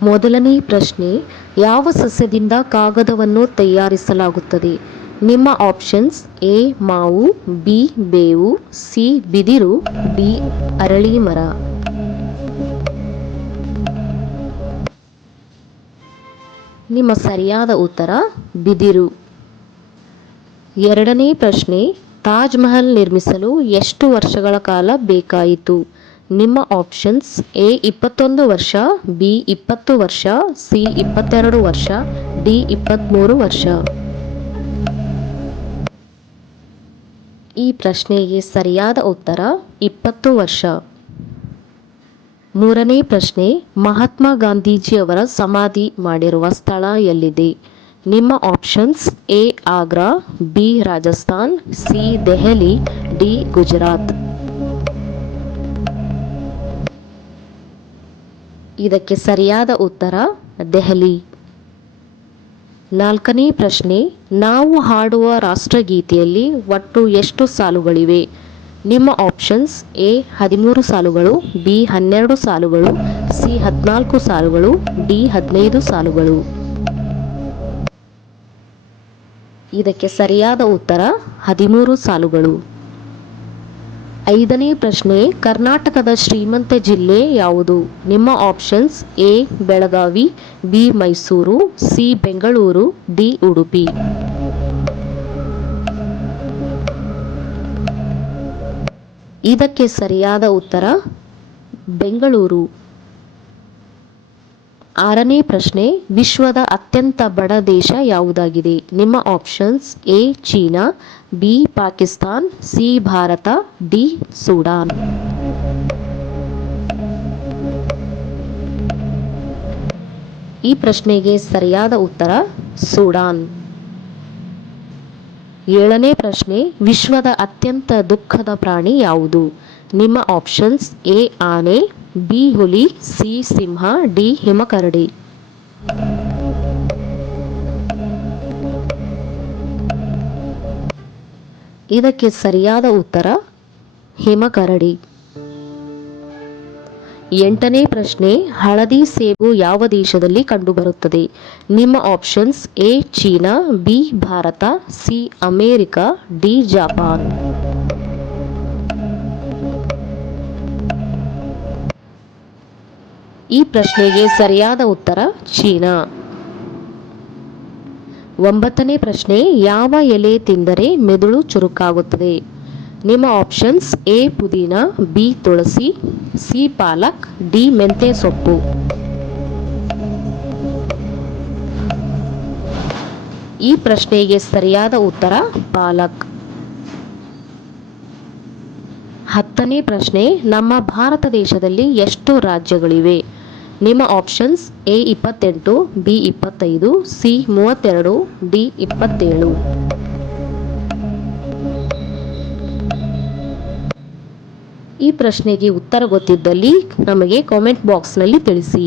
ಮೊದಲನೇ ಪ್ರಶ್ನೆ, ಯಾವ ಸಸ್ಯದಿಂದ ಕಾಗದವನ್ನು ತಯಾರಿಸಲಾಗುತ್ತದೆ? ನಿಮ್ಮ ಆಪ್ಷನ್ಸ್: ಎ ಮಾವು, ಬಿ ಬೇವು, ಸಿ ಬಿದಿರು, ಡಿ ಅರಳಿ ಮರ. ನಿಮ್ಮ ಸರಿಯಾದ ಉತ್ತರ ಬಿದಿರು. ಎರಡನೇ ಪ್ರಶ್ನೆ, ತಾಜ್ ಮಹಲ್ ನಿರ್ಮಿಸಲು ಎಷ್ಟು ವರ್ಷಗಳ ಕಾಲ ಬೇಕಾಯಿತು? ನಿಮ್ಮ ಆಪ್ಷನ್ಸ್: ಎ 21 ವರ್ಷ, ಬಿ 20 ವರ್ಷ, ಸಿ 22 ವರ್ಷ, ಡಿ 23 ವರ್ಷ. ಈ ಪ್ರಶ್ನೆಗೆ ಸರಿಯಾದ ಉತ್ತರ 20 ವರ್ಷ. ಮೂರನೇ ಪ್ರಶ್ನೆ, ಮಹಾತ್ಮ ಗಾಂಧೀಜಿಯವರ ಸಮಾಧಿ ಮಾಡಿರುವ ಸ್ಥಳ ಎಲ್ಲಿದೆ? ನಿಮ್ಮ options: A Agra, B Rajasthan, C Delhi, D Gujarat. ಇದಕ್ಕೆ ಸರಿಯಾದ ಉತ್ತರ ದೆಹಲಿ. ನಾಲ್ಕನೇ ಪ್ರಶ್ನೆ, ನಾವು ಹಾಡುವ ರಾಷ್ಟ್ರಗೀತೆಯಲ್ಲಿ ಒಟ್ಟು ಎಷ್ಟು ಸಾಲುಗಳಿವೆ? ನಿಮ್ಮ ಆಪ್ಷನ್ಸ್: ಎ 13 ಸಾಲುಗಳು, ಬಿ 12 ಸಾಲುಗಳು, ಸಿ 14 ಸಾಲುಗಳು, ಡಿ 15 ಸಾಲುಗಳು. ಇದಕ್ಕೆ ಸರಿಯಾದ ಉತ್ತರ 13 ಸಾಲುಗಳು. ಐದನೇ ಪ್ರಶ್ನೆ, ಕರ್ನಾಟಕದ ಶ್ರೀಮಂತ ಜಿಲ್ಲೆ ಯಾವುದು? ನಿಮ್ಮ options: A Belagavi, B Mysuru, C Bengaluru, D Udupi. ಇದಕ್ಕೆ ಸರಿಯಾದ ಉತ್ತರ ಬೆಂಗಳೂರು. ಆರನೇ ಪ್ರಶ್ನೆ, ವಿಶ್ವದ ಅತ್ಯಂತ ಬಡ ದೇಶ ಯಾವುದಾಗಿದೆ? ನಿಮ್ಮ options: A China, B Pakistan, C Bharat, D Sudan. ಈ ಪ್ರಶ್ನೆಗೆ ಸರಿಯಾದ ಉತ್ತರ ಸುಡಾನ್. ಏಳನೇ ಪ್ರಶ್ನೆ, ವಿಶ್ವದ ಅತ್ಯಂತ ದುಃಖದ ಪ್ರಾಣಿ ಯಾವುದು? ನಿಮ್ಮ ಆಪ್ಷನ್ಸ್: ಎ ಆನೆ, ಬಿ ಹುಲಿ, ಸಿ ಸಿಂಹ, ಡಿ ಹಿಮಕರಡಿ. ಇದಕ್ಕೆ ಸರಿಯಾದ ಉತ್ತರ ಹಿಮಕರಡಿ. ಎಂಟನೇ ಪ್ರಶ್ನೆ, ಹಳದಿ ಸೇಬು ಯಾವ ದೇಶದಲ್ಲಿ ಕಂಡುಬರುತ್ತದೆ? ನಿಮ್ಮ options: A China, B Bharat, C America, D Japan. ಈ ಪ್ರಶ್ನೆಗೆ ಸರಿಯಾದ ಉತ್ತರ ಚೀನಾ. ಒಂಬತ್ತನೇ ಪ್ರಶ್ನೆ, ಯಾವ ಎಲೆ ತಿಂದರೆ ಮೆದುಳು ಚುರುಕಾಗುತ್ತದೆ? ನಿಮ್ಮ ಆಪ್ಷನ್ಸ್: ಎ ಪುದೀನ, ಬಿ ತುಳಸಿ, ಸಿ ಪಾಲಕ್, ಡಿ ಮೆಂತ್ಯ ಸೊಪ್ಪು. ಈ ಪ್ರಶ್ನೆಗೆ ಸರಿಯಾದ ಉತ್ತರ ಪಾಲಕ್. ಹತ್ತನೇ ಪ್ರಶ್ನೆ, ನಮ್ಮ ಭಾರತ ದೇಶದಲ್ಲಿ ಎಷ್ಟು ರಾಜ್ಯಗಳಿವೆ? ನಿಮ್ಮ options: A 28, B 25, C 32, D 27. ಈ ಪ್ರಶ್ನೆಗೆ ಉತ್ತರ ಗೊತ್ತಿದ್ದಲ್ಲಿ ನಮಗೆ ಕಾಮೆಂಟ್ ಬಾಕ್ಸ್ನಲ್ಲಿ ತಿಳಿಸಿ.